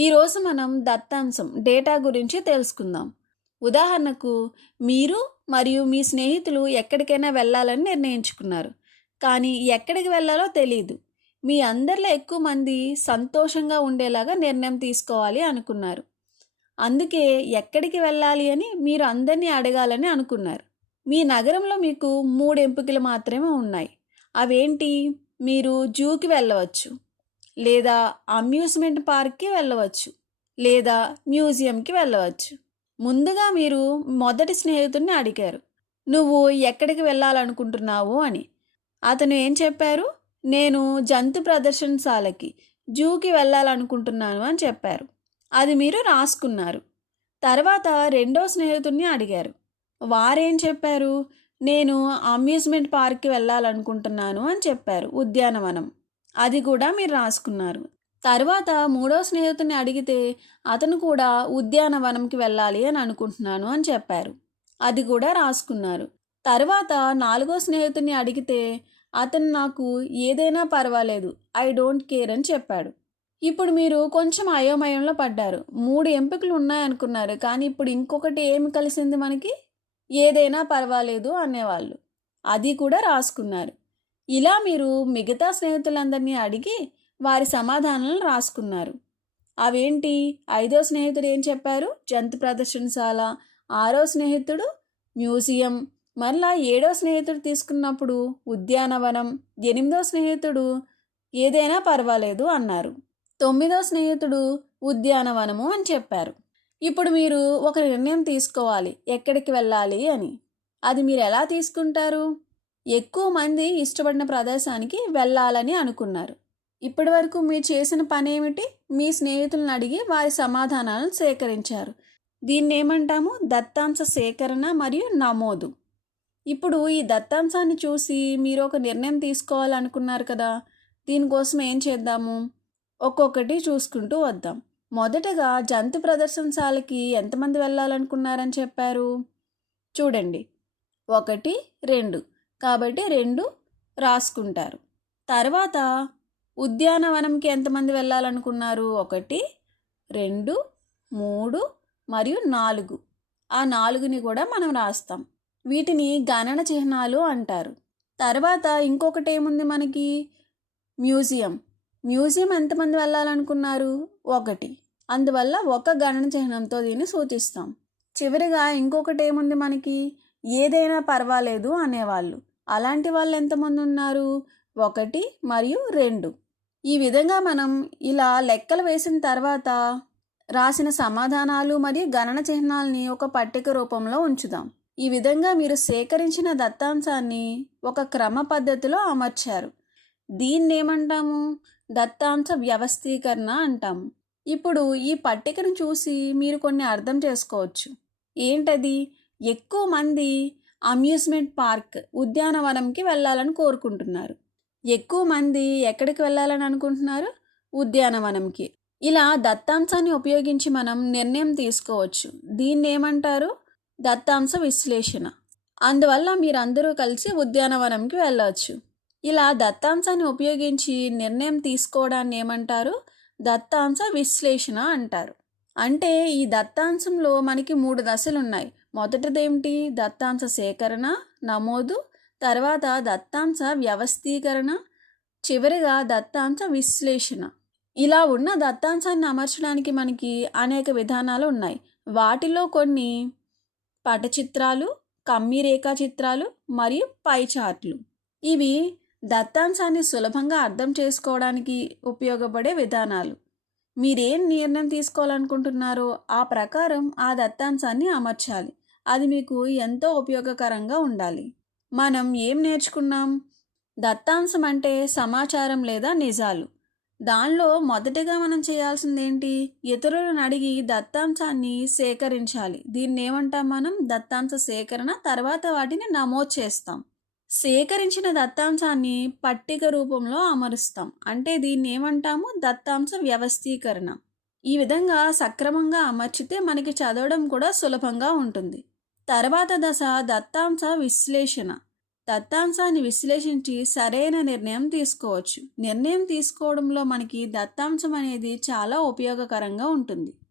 ఈరోజు మనం దత్తాంశం డేటా గురించి తెలుసుకుందాం. ఉదాహరణకు, మీరు మరియు మీ స్నేహితులు ఎక్కడికైనా వెళ్ళాలని నిర్ణయించుకున్నారు. కానీ ఎక్కడికి వెళ్ళాలో తెలీదు. మీ అందరిలో ఎక్కువ మంది సంతోషంగా ఉండేలాగా నిర్ణయం తీసుకోవాలి అనుకున్నారు. అందుకే ఎక్కడికి వెళ్ళాలి అని మీరు అందరినీ అడగాలని అనుకున్నారు. మీ నగరంలో మీకు 3 ఎంపికలు మాత్రమే ఉన్నాయి. అవేంటి? మీరు జూకి వెళ్ళవచ్చు, లేదా అమ్యూజ్మెంట్ పార్క్కి వెళ్ళవచ్చు, లేదా మ్యూజియంకి వెళ్ళవచ్చు. ముందుగా మీరు మొదటి స్నేహితుడిని అడిగారు, నువ్వు ఎక్కడికి వెళ్ళాలనుకుంటున్నావు అని. అతను ఏం చెప్పారు? నేను జంతు ప్రదర్శనశాలకి, జూకి వెళ్ళాలనుకుంటున్నాను అని చెప్పారు. అది మీరు రాసుకున్నారు. తర్వాత రెండో స్నేహితుడిని అడిగారు. వారేం చెప్పారు? నేను అమ్యూజ్మెంట్ పార్క్కి వెళ్ళాలనుకుంటున్నాను అని చెప్పారు, ఉద్యానవనం. అది కూడా మీరు రాసుకున్నారు. తర్వాత మూడో స్నేహితుని అడిగితే అతను కూడా ఉద్యానవనంకి వెళ్ళాలి అని అనుకుంటున్నాను అని చెప్పారు. అది కూడా రాసుకున్నారు. తర్వాత నాలుగో స్నేహితుని అడిగితే అతను నాకు ఏదైనా పర్వాలేదు, ఐ డోంట్ కేర్ అని చెప్పాడు. ఇప్పుడు మీరు కొంచెం అయోమయంలో పడ్డారు. 3 ఎంపికలు ఉన్నాయనుకున్నారు, కానీ ఇప్పుడు ఇంకొకటి ఏమి కలిసింది మనకి? ఏదైనా పర్వాలేదు అనేవాళ్ళు. అది కూడా రాసుకున్నారు. ఇలా మీరు మిగతా స్నేహితులందరినీ అడిగి వారి సమాధానాలను రాసుకున్నారు. అవేంటి? ఐదో స్నేహితుడు ఏం చెప్పారు? జంతు ప్రదర్శనశాల. ఆరో స్నేహితుడు మ్యూజియం. మళ్ళా ఏడో స్నేహితుడు తీసుకున్నప్పుడు ఉద్యానవనం. ఎనిమిదో స్నేహితుడు ఏదైనా పర్వాలేదు అన్నారు. తొమ్మిదో స్నేహితుడు ఉద్యానవనము అని చెప్పారు. ఇప్పుడు మీరు ఒక నిర్ణయం తీసుకోవాలి, ఎక్కడికి వెళ్ళాలి అని. అది మీరు ఎలా తీసుకుంటారు? ఎక్కువ మంది ఇష్టపడిన ప్రదేశానికి వెళ్ళాలని అనుకున్నారు. ఇప్పటి వరకు మీరు చేసిన పని ఏమిటి? మీ స్నేహితులను అడిగి వారి సమాధానాలను సేకరించారు. దీన్ని ఏమంటాము? దత్తాంశ సేకరణ మరియు నమోదు. ఇప్పుడు ఈ దత్తాంశాన్ని చూసి మీరు ఒక నిర్ణయం తీసుకోవాలనుకున్నారు కదా. దీనికోసం ఏం చేద్దాము? ఒక్కొక్కటి చూసుకుంటూ వద్దాం. మొదటగా జంతు ప్రదర్శనశాలకి ఎంతమంది వెళ్ళాలనుకున్నారని చెప్పారు? చూడండి, 1, 2. కాబట్టి 2 రాసుకుంటారు. తర్వాత ఉద్యానవనంకి ఎంతమంది వెళ్ళాలనుకున్నారు? 1, 2, 3 మరియు 4. ఆ 4ని కూడా మనం రాస్తాం. వీటిని గణన చిహ్నాలు అంటారు. తర్వాత ఇంకొకటి ఏముంది మనకి? మ్యూజియం. మ్యూజియం ఎంతమంది వెళ్ళాలనుకున్నారు? 1. అందువల్ల ఒక గణన చిహ్నంతో దీన్ని సూచిస్తాం. చివరిగా ఇంకొకటి ఏముంది మనకి? ఏదైనా పర్వాలేదు అనేవాళ్ళు. అలాంటి వాళ్ళు ఎంతమంది ఉన్నారు? 1 మరియు 2. ఈ విధంగా మనం ఇలా లెక్కలు వేసిన తర్వాత రాసిన సమాధానాలు మరియు గణన చిహ్నాలని ఒక పట్టిక రూపంలో ఉంచుదాం. ఈ విధంగా మీరు సేకరించిన దత్తాంశాన్ని ఒక క్రమ పద్ధతిలో అమర్చారు. దీన్ని ఏమంటాము? దత్తాంశ వ్యవస్థీకరణ అంటాము. ఇప్పుడు ఈ పట్టికను చూసి మీరు కొన్ని అర్థం చేసుకోవచ్చు. ఏంటది? ఎక్కువ మంది అమ్యూజ్మెంట్ పార్క్, ఉద్యానవనంకి వెళ్ళాలని కోరుకుంటున్నారు. ఎక్కువ మంది ఎక్కడికి వెళ్ళాలని అనుకుంటున్నారు? ఉద్యానవనంకి. ఇలా దత్తాంశాన్ని ఉపయోగించి మనం నిర్ణయం తీసుకోవచ్చు. దీన్ని ఏమంటారు? దత్తాంశ విశ్లేషణ. అందువల్ల మీరందరూ కలిసి ఉద్యానవనంకి వెళ్ళవచ్చు. ఇలా దత్తాంశాన్ని ఉపయోగించి నిర్ణయం తీసుకోవడాన్ని ఏమంటారు? దత్తాంశ విశ్లేషణ అంటారు. అంటే ఈ దత్తాంశంలో మనకి 3 దశలు ఉన్నాయి. మొదటిదేమిటి? దత్తాంశ సేకరణ, నమోదు. తర్వాత దత్తాంశ వ్యవస్థీకరణ. చివరిగా దత్తాంశ విశ్లేషణ. ఇలా ఉన్న దత్తాంశాన్ని అమర్చడానికి మనకి అనేక విధానాలు ఉన్నాయి. వాటిలో కొన్ని పటచిత్రాలు, కమ్మీ రేఖాచిత్రాలు మరియు పై చార్ట్లు. ఇవి దత్తాంశాన్ని సులభంగా అర్థం చేసుకోవడానికి ఉపయోగపడే విధానాలు. మీరేం నిర్ణయం తీసుకోవాలనుకుంటున్నారో ఆ ప్రకారం ఆ దత్తాంశాన్ని అమర్చాలి. అది మీకు ఎంతో ఉపయోగకరంగా ఉండాలి. మనం ఏం నేర్చుకున్నాం? దత్తాంశం అంటే సమాచారం లేదా నిజాలు. దానిలో మొదటగా మనం చేయాల్సింది ఏంటి? ఇతరులను అడిగి దత్తాంశాన్ని సేకరించాలి. దీన్ని ఏమంటాం మనం? దత్తాంశ సేకరణ. తర్వాత వాటిని నమోదు చేస్తాం. సేకరించిన దత్తాంశాన్ని పట్టిక రూపంలో అమరుస్తాం. అంటే దీన్ని ఏమంటాము? దత్తాంశ వ్యవస్థీకరణ. ఈ విధంగా సక్రమంగా అమర్చితే మనకి చదవడం కూడా సులభంగా ఉంటుంది. తర్వాత దశ దత్తాంశ విశ్లేషణ. దత్తాంశాన్ని విశ్లేషించి సరైన నిర్ణయం తీసుకోవచ్చు. నిర్ణయం తీసుకోవడంలో మనకి దత్తాంశం అనేది చాలా ఉపయోగకరంగా ఉంటుంది.